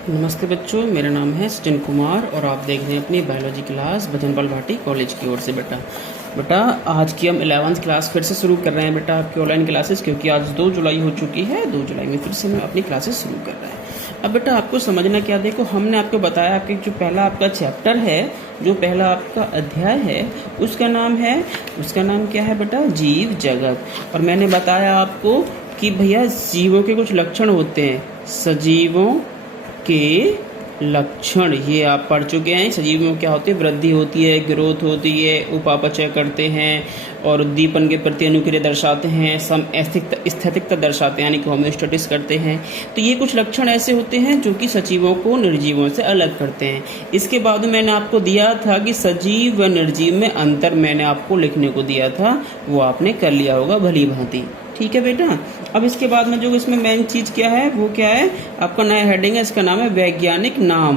नमस्ते बच्चों, मेरा नाम है सचिन कुमार और आप देख रहे हैं अपनी बायोलॉजी क्लास भजनपाल भाटी कॉलेज की ओर से। बेटा आज की हम 11th क्लास फिर से शुरू कर रहे हैं बेटा आपकी ऑनलाइन क्लासेस, क्योंकि आज 2 जुलाई हो चुकी है। 2 जुलाई में फिर से हम अपनी क्लासेस शुरू कर रहे हैं। अब बेटा आपको समझना क्या, देखो हमने आपको बताया आपके जो पहला आपका चैप्टर है, जो पहला आपका अध्याय है, उसका नाम क्या है बेटा, जीव जगत। और मैंने बताया आपको कि भैया जीवों के कुछ लक्षण होते हैं, सजीवों के लक्षण ये आप पढ़ चुके हैं। सजीव में क्या होती है, वृद्धि होती है, ग्रोथ होती है, उपापचय करते हैं और उद्दीपन के प्रति अनुक्रिया दर्शाते हैं, सम स्थितिकता दर्शाते हैं, यानी कि होम्योस्टेसिस करते हैं। तो ये कुछ लक्षण ऐसे होते हैं जो कि सजीवों को निर्जीवों से अलग करते हैं। इसके बाद मैंने आपको दिया था कि सजीव व निर्जीव में अंतर मैंने आपको लिखने को दिया था, वो आपने कर लिया होगा भली भांति। ठीक है बेटा। अब इसके बाद में जो इसमें मेन चीज़ क्या है, वो क्या है, आपका नया हेडिंग है, इसका नाम है वैज्ञानिक नाम।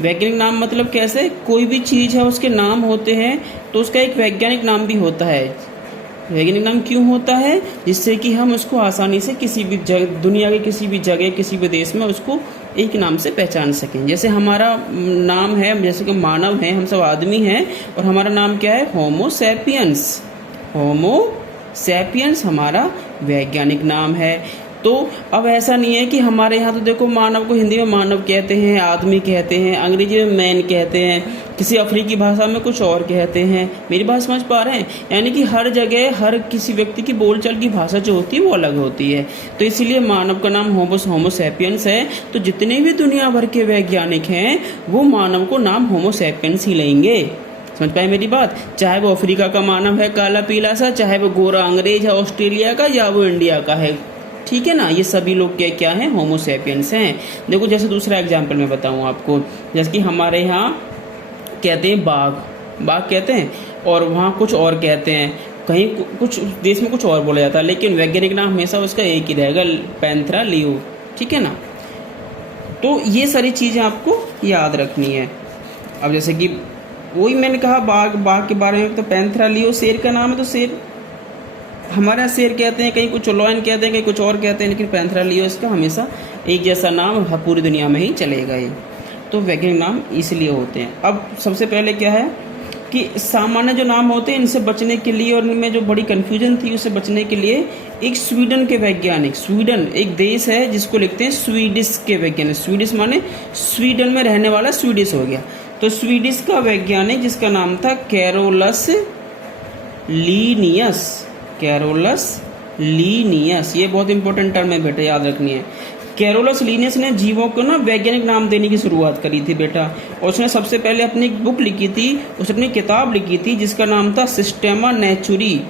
वैज्ञानिक नाम मतलब कैसे, कोई भी चीज़ है उसके नाम होते हैं तो उसका एक वैज्ञानिक नाम भी होता है। वैज्ञानिक नाम क्यों होता है, जिससे कि हम उसको आसानी से किसी भी दुनिया के किसी भी जगह किसी भी देश में उसको एक नाम से पहचान सकें। जैसे हमारा नाम है, जैसे कि मानव है, हम सब आदमी हैं और हमारा नाम क्या है, होमो सैपियंस। होमो सैपियंस हमारा वैज्ञानिक नाम है। तो अब ऐसा नहीं है कि हमारे यहाँ तो देखो मानव को हिंदी में मानव कहते हैं, आदमी कहते हैं, अंग्रेजी में मैन कहते हैं, किसी अफ्रीकी भाषा में कुछ और कहते हैं। मेरी बात समझ पा रहे हैं? यानी कि हर जगह हर किसी व्यक्ति की बोलचाल की भाषा जो होती है वो अलग होती है। तो इसीलिए मानव का नाम होमो सैपियंस है। तो जितने भी दुनिया भर के वैज्ञानिक हैं वो मानव को नाम होमो सैपियंस ही लेंगे। समझ पाए मेरी बात? चाहे वो अफ्रीका का मानव है काला पीला सा, चाहे वो गोरा अंग्रेज है ऑस्ट्रेलिया का, या वो इंडिया का है, ठीक है ना, ये सभी लोग क्या हैं, होमो सैपियंस हैं। देखो जैसे दूसरा एग्जाम्पल मैं बताऊं आपको, जैसे कि हमारे यहाँ कहते हैं बाघ कहते हैं और वहाँ कुछ और कहते हैं, कहीं कुछ देश में कुछ और बोला जाता है, लेकिन वैज्ञानिक नाम हमेशा उसका एक ही रहेगा, पैंथेरा लियो, ठीक है ना। तो ये सारी चीज़ें आपको याद रखनी है। अब जैसे कि वही मैंने कहा बाघ के बारे में, तो पैंथेरा लियो शेर का नाम है, तो शेर हमारे यहाँ शेर कहते हैं, कहीं कुछ लॉयन कहते हैं, कहीं कुछ और कहते हैं, लेकिन पैंथेरा लियो इसका हमेशा एक जैसा नाम पूरी दुनिया में ही चलेगा ये। तो वैज्ञानिक नाम इसलिए होते हैं। अब सबसे पहले क्या है कि सामान्य जो नाम होते हैं इनसे बचने के लिए, और इनमें जो बड़ी कन्फ्यूजन थी उससे बचने के लिए, एक स्वीडन के वैज्ञानिक, स्वीडन एक देश है जिसको लिखते हैं स्वीडिश के वैज्ञानिक, स्वीडिश माने स्वीडन में रहने वाला स्वीडिश हो गया। तो स्वीडिश का वैज्ञानिक जिसका नाम था कैरोलस लीनियस, ये बहुत इंपॉर्टेंट टर्म है बेटा, याद रखनी है। कैरोलस लीनियस ने जीवों को ना वैज्ञानिक नाम देने की शुरुआत करी थी बेटा, और उसने सबसे पहले अपनी एक बुक लिखी थी, उसने अपनी किताब लिखी थी जिसका नाम था सिस्टेमा नेचुरी,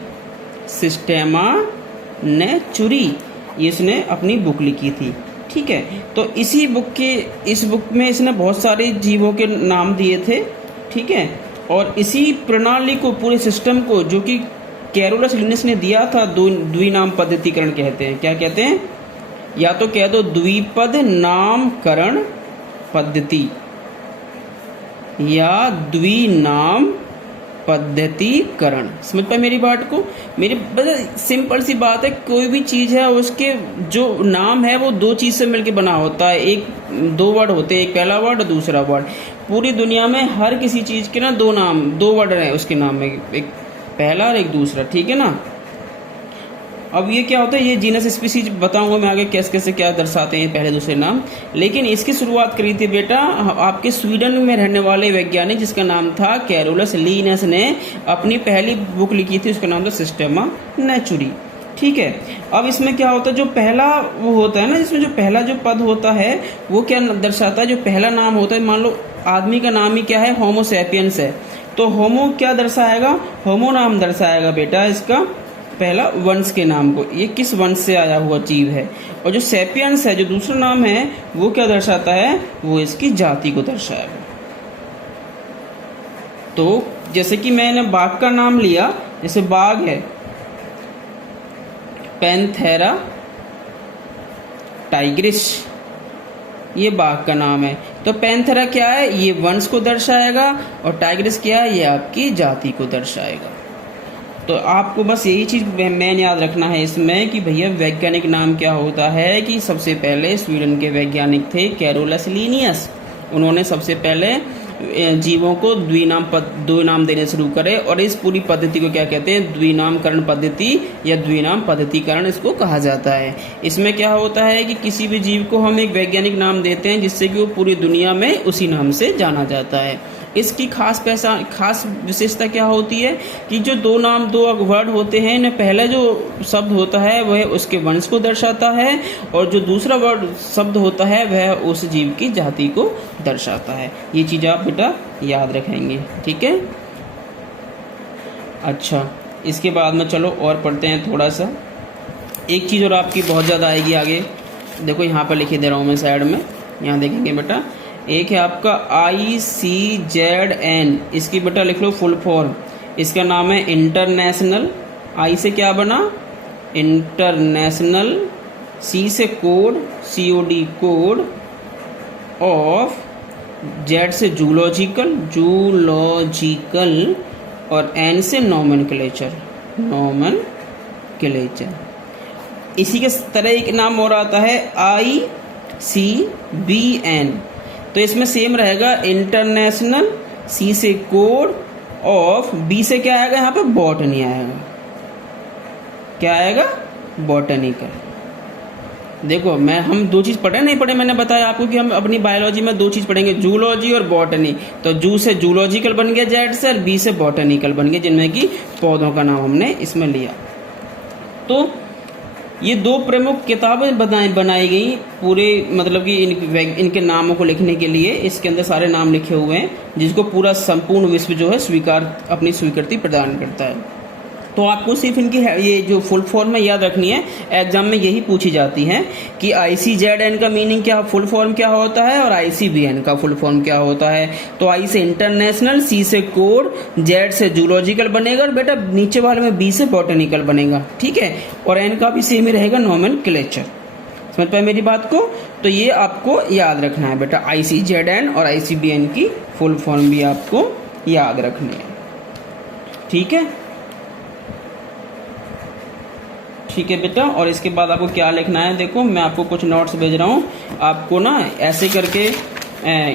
ये इसने अपनी बुक लिखी थी, ठीक है। तो इस बुक में इसने बहुत सारे जीवों के नाम दिए थे, ठीक है। और इसी प्रणाली को, पूरे सिस्टम को, जो कि कैरोलस लीनियस ने दिया था, द्विनाम पद्धतिकरण कहते हैं। क्या कहते हैं? या तो कह दो द्विपद नामकरण पद्धति या द्विनाम पद्धतिकरण। समझ पाए मेरी बात को? मेरी सिंपल सी बात है, कोई भी चीज़ है उसके जो नाम है वो 2 चीज़ से मिलकर बना होता है, 2 वर्ड होते हैं, एक पहला वर्ड और दूसरा वर्ड। पूरी दुनिया में हर किसी चीज़ के ना 2 वर्ड हैं उसके नाम में, एक पहला और एक दूसरा, ठीक है ना। अब ये क्या होता है, ये जीनस स्पीसीज बताऊंगा मैं आगे कैसे कैसे क्या दर्शाते हैं पहले दूसरे नाम, लेकिन इसकी शुरुआत करी थी बेटा आपके स्वीडन में रहने वाले वैज्ञानिक जिसका नाम था कैरोलस लीनियस ने अपनी पहली बुक लिखी थी, उसका नाम था सिस्टेमा नेचुरी, ठीक है। अब इसमें क्या होता है, जो पहला वो होता है ना, जिसमें जो पहला जो पद होता है वो क्या दर्शाता है, जो पहला नाम होता है, मान लो आदमी का नाम ही क्या है, होमो सैपियंस है, तो होमो क्या दर्शाएगा, होमो नाम दर्शाएगा बेटा इसका पहला वंश के नाम को, ये किस वंश से आया हुआ जीव है। और जो सैपियंस है जो दूसरा नाम है वो क्या दर्शाता है, वो इसकी जाति को दर्शाएगा। तो जैसे कि मैंने बाघ का नाम लिया, जैसे बाघ है पैंथेरा टाइग्रिस, ये बाघ का नाम है। तो पैंथेरा क्या है, ये वंश को दर्शाएगा, और टाइग्रिस क्या है, ये आपकी जाति को दर्शाएगा। तो आपको बस यही चीज़ मेन याद रखना है इसमें कि भैया वैज्ञानिक नाम क्या होता है कि सबसे पहले स्वीडन के वैज्ञानिक थे कैरोलस लिनियस। उन्होंने सबसे पहले जीवों को द्विनाम देने शुरू करे और इस पूरी पद्धति को क्या कहते हैं, द्विनामकरण पद्धति या द्विनाम पद्धतिकरण इसको कहा जाता है। इसमें क्या होता है कि किसी भी जीव को हम एक वैज्ञानिक नाम देते हैं जिससे कि वो पूरी दुनिया में उसी नाम से जाना जाता है। इसकी खास विशेषता क्या होती है कि जो दो वर्ड होते हैं, इनमें पहले जो शब्द होता है वह उसके वंश को दर्शाता है और जो दूसरा वर्ड शब्द होता है वह उस जीव की जाति को दर्शाता है। ये चीज़ आप बेटा याद रखेंगे, ठीक है। अच्छा, इसके बाद में चलो और पढ़ते हैं थोड़ा सा। एक चीज़ और आपकी बहुत ज़्यादा आएगी आगे, देखो यहाँ पर लिखे दे रहा हूँ मैं साइड में, यहाँ देखेंगे बेटा। एक है आपका ICZN, इसकी बेटा लिख लो फुल फॉर्म। इसका नाम है इंटरनेशनल, आई से क्या बना इंटरनेशनल, C से code COD code of, Z से जूलॉजिकल और N से नोमेनक्लेचर। इसी के तरह एक नाम और आता है ICBN, तो इसमें सेम रहेगा इंटरनेशनल, C से कोड ऑफ, B से क्या आएगा यहाँ पे बॉटनी आएगा। क्या आएगा बॉटनिकल। देखो हम दो चीज़ पढ़े नहीं पढ़े, मैंने बताया आपको कि हम अपनी बायोलॉजी में दो चीज़ पढ़ेंगे, जूलॉजी और बॉटनी। तो जू से जूलॉजिकल बन गया जेड से, और बी से बॉटनिकल बन गया, जिनमें कि पौधों का नाम हमने इसमें लिया। तो ये दो प्रमुख किताबें बनाई गई पूरे, मतलब कि इनके नामों को लिखने के लिए। इसके अंदर सारे नाम लिखे हुए हैं जिसको पूरा संपूर्ण विश्व जो है अपनी स्वीकृति प्रदान करता है। तो आपको सिर्फ इनकी ये जो फुल फॉर्म में याद रखनी है, एग्जाम में यही पूछी जाती है कि ICZN का मीनिंग क्या, फुल फॉर्म क्या होता है, और ICBN का फुल फॉर्म क्या होता है। तो I से इंटरनेशनल, C से कोड, Z से जूलॉजिकल बनेगा, और बेटा नीचे वाले में B से बॉटनिकल बनेगा, ठीक है। और N का भी सेम ही रहेगा, नोमेनक्लेचर। समझ पाए मेरी बात को। तो ये आपको याद रखना है बेटा, ICZN और ICBN की फुल फॉर्म भी आपको याद रखनी है, ठीक है। ठीक है बेटा। और इसके बाद आपको क्या लिखना है, देखो मैं आपको कुछ नोट्स भेज रहा हूँ। आपको ना ऐसे करके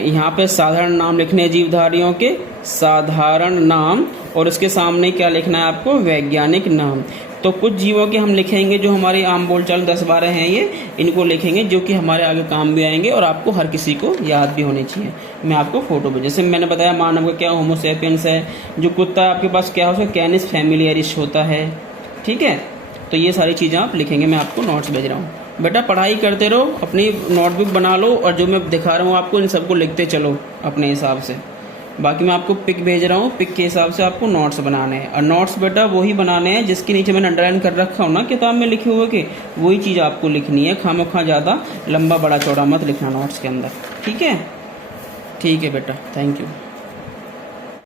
यहाँ पे साधारण नाम लिखने हैं, जीवधारियों के साधारण नाम, और उसके सामने क्या लिखना है आपको, वैज्ञानिक नाम। तो कुछ जीवों के हम लिखेंगे जो हमारी आम बोलचाल 10-12 हैं, ये इनको लिखेंगे जो कि हमारे आगे काम भी आएंगे और आपको हर किसी को याद भी होनी चाहिए। मैं आपको फोटो भेज, जैसे मैंने बताया मानव का क्या होमो सैपियंस है, जो कुत्ता आपके पास क्या हो, कैनिस फैमिलियरिस होता है, ठीक है। तो ये सारी चीज़ें आप लिखेंगे, मैं आपको नोट्स भेज रहा हूँ। बेटा पढ़ाई करते रहो, अपनी नोटबुक बना लो, और जो मैं दिखा रहा हूँ आपको इन सबको लिखते चलो अपने हिसाब से। बाकी मैं आपको पिक भेज रहा हूँ, पिक के हिसाब से आपको नोट्स बनाने हैं। और नोट्स बेटा वही बनाने हैं जिसके नीचे मैंने अंडरलाइन कर रखा हूँ ना किताब में लिखे हुए के, वही चीज़ आपको लिखनी है। खामोखा ज़्यादा लंबा बड़ा चौड़ा मत लिखना नोट्स के अंदर, ठीक है। ठीक है बेटा, थैंक यू।